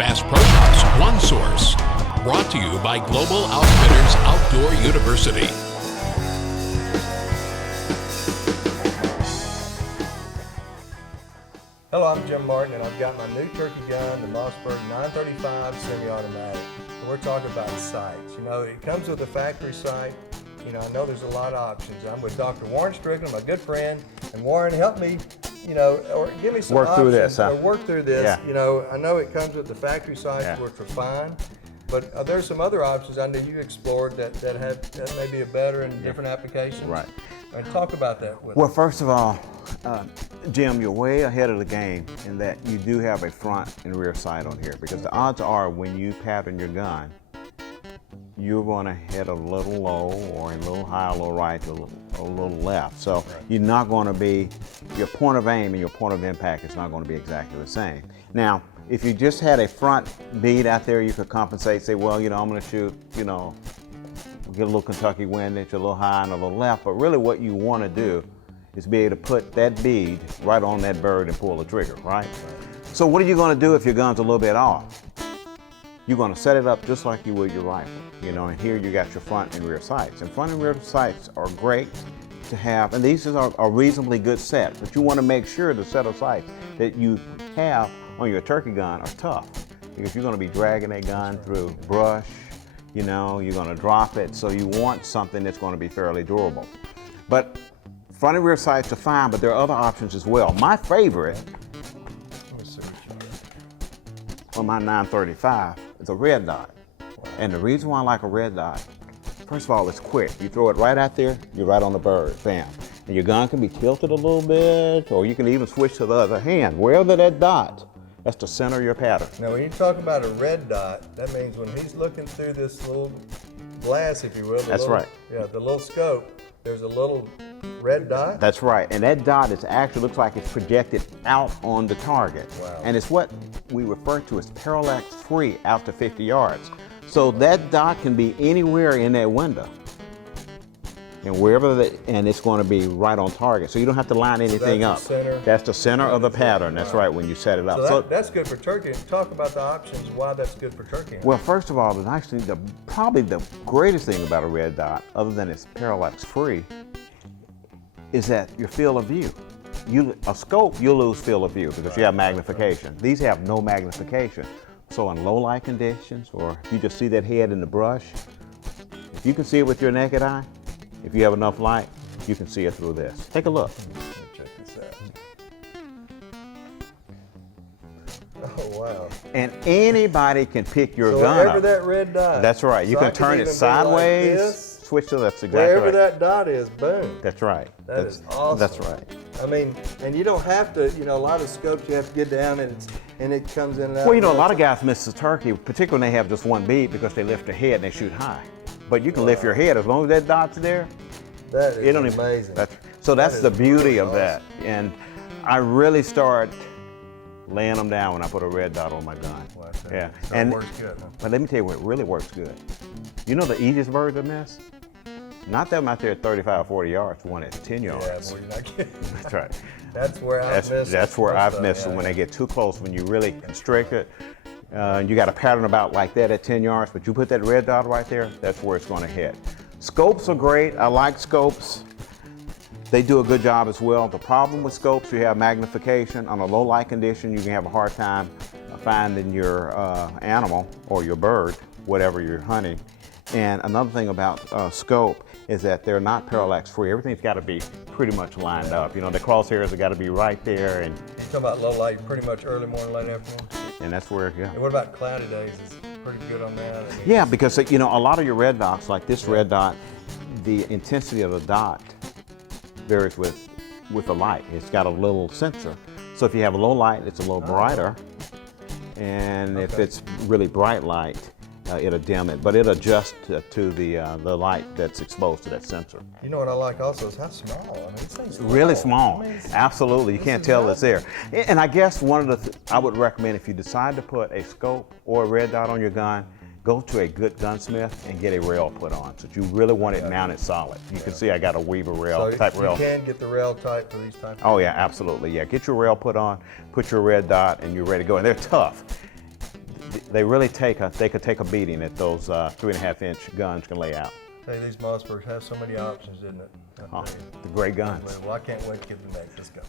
Bass Pro Shops, one source. Brought to you by Global Outfitters Outdoor University. Hello, I'm Jim Martin, and I've got my new turkey gun, the Mossberg 935 semi-automatic. And we're talking about sights. You know, it comes with a factory sight. You know, I know there's a lot of options. I'm with Dr. Warren Strickland, my good friend, and Warren, help me, you know, or give me some work options. Through this, huh? Or work through this. Yeah. You know, I know it comes with the factory sights, Yeah. which are fine, but there's some other options I know you explored that may be a better and different applications. Right. And talk about that with Well, us. first of all, Jim, you're way ahead of the game in that you do have a front and rear sight on here, because the odds are when you pattern your gun, you're going to hit a little low or a little high, a little right, a little left. So you're not going to be, your point of aim and your point of impact is not going to be exactly the same. Now, if you just had a front bead out there, you could compensate, say, well, you know, I'm going to shoot, you know, get a little Kentucky windage, a little high and a little left. But really what you want to do is be able to put that bead right on that bird and pull the trigger, right? So what are you going to do if your gun's a little bit off? You're going to set it up just like you would your rifle, you know, and here you got your front and rear sights. And front and rear sights are great to have, and these are a reasonably good set, but you want to make sure the set of sights that you have on your turkey gun are tough, because you're going to be dragging that gun through brush, you know, you're going to drop it, so you want something that's going to be fairly durable. But front and rear sights are fine, but there are other options as well. My favorite on my 935 is a red dot. And the reason why I like a red dot, first of all, it's quick. You throw it right out there, you're right on the bird, bam. And your gun can be tilted a little bit, or you can even switch to the other hand. Wherever that dot, that's the center of your pattern. Now, when you talk about a red dot, that means when he's looking through this little glass, if you will. That's right. Yeah, the little scope, there's a little red dot? That's right, and that dot is actually looks like it's projected out on the target. Wow. And it's what we refer to as parallax free out to 50 yards. So that dot can be anywhere in that window. And and it's going to be right on target. So you don't have to line anything up. That's the center of the pattern. That's right, when you set it up. So that's good for turkey. Talk about the options, why that's good for turkey. Well, first of all, the nice thing, probably the greatest thing about a red dot, other than it's parallax free, is that your field of view. A scope, you'll lose field of view because you have magnification. These have no magnification. So in low light conditions, or if you just see that head in the brush, if you can see it with your naked eye, if you have enough light, you can see it through this. Take a look. Check this out. Oh, wow. And anybody can pick your gun wherever up. that red dot. That's right. You can turn it sideways, like this, switch to that's exactly wherever right. that dot is, boom. That's right. That is awesome. That's right. I mean, and you don't have to, you know, a lot of scopes you have to get down and it comes in and out. Well, you know, a lot of guys miss the turkey, particularly when they have just one bead, because they lift their head and they shoot high. But you can lift your head as long as that dot's there. That is amazing. So that's the beauty of awesome. that. And I really start laying them down when I put a red dot on my gun. Wow, Yeah. So And it works good, huh? But let me tell you what really works good. You know the easiest bird to miss? Not them out there at 35, 40 yards, one at 10 yards. Yeah, well, you're not kidding. That's right. That's where I've missed. That's where I've missed them, when they get too close, when you really constrict it. You got a pattern about like that at 10 yards, but you put that red dot right there, that's where it's going to hit. Scopes are great. I like scopes. They do a good job as well. The problem with scopes, you have magnification. On a low light condition, you can have a hard time finding your animal or your bird, whatever you're hunting. And another thing about scope is that they're not parallax free. Everything's got to be pretty much lined up. You know, the crosshairs have got to be right there. And You talking about low light, pretty much early morning, late afternoon? and that's where, yeah. And what about cloudy days? Is it pretty good on that? I mean, Yeah, because you know, a lot of your red dots, like this red dot, the intensity of the dot varies with the light. It's got a little sensor. So if you have a low light, it's a little brighter. And if it's really bright light, it'll dim it, but it'll adjust to the light that's exposed to that sensor. You know what I like also is how small. I mean, this thing's small. Really small. I mean, Absolutely, you can't tell it's there. And I guess one of the I would recommend, if you decide to put a scope or a red dot on your gun, go to a good gunsmith and get a rail put on. So you really want it mounted solid. You can see I got a Weaver rail, type rail. You can get the rail type for these types. Oh yeah, absolutely. Yeah, get your rail put on, put your red dot, and you're ready to go. And they're tough. they really they could take a beating that those 3.5-inch guns can lay out. Hey, these Mossbergs have so many options, didn't it? Oh, the great guns. Well, I can't wait to get the next. Let's go.